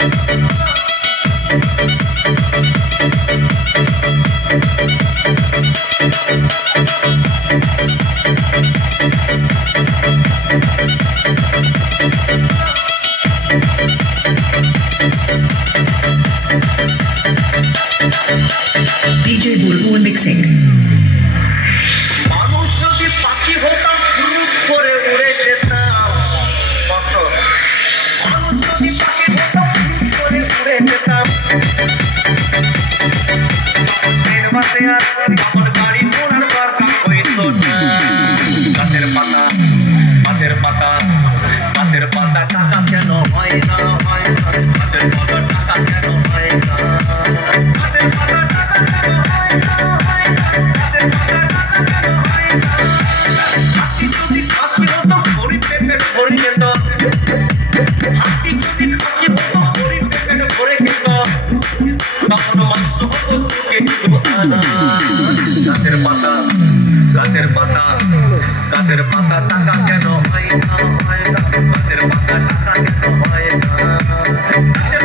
DJ Bulbul mixing. মানুষ যদি পাখি হতাম ফুরুত করে উড়ে যেতাম, মানুষ যদি পাখি হতাম ফুরুত করে উড়ে যেতাম, ট্রেন বাসে আর আমার গাড়ি ঘোড়ার দরকার হইতো না। গাছের পাতা গাছের পাতা গাছের পাতা টাকা কেন হয় না, হয় না গাছের পাতা টাকা কেন হয় না, গাছের পাতা টাকা কেন হয় না, হয় না গাছের পাতা টাকা কেন হয় না। হাতি যদি খাসি হতো গরিব পেট ভরে যেত, হাতি যদি খাসি হতো গরিব পেট ভরে যেত, তখন মাংস হতো দুটো আনা। গাছের পাতা গাছের পাতা গাছের পাতা টাকা কেন হয় না, হয় না গাছের পাতা টাকা কেন হয় না, গাছের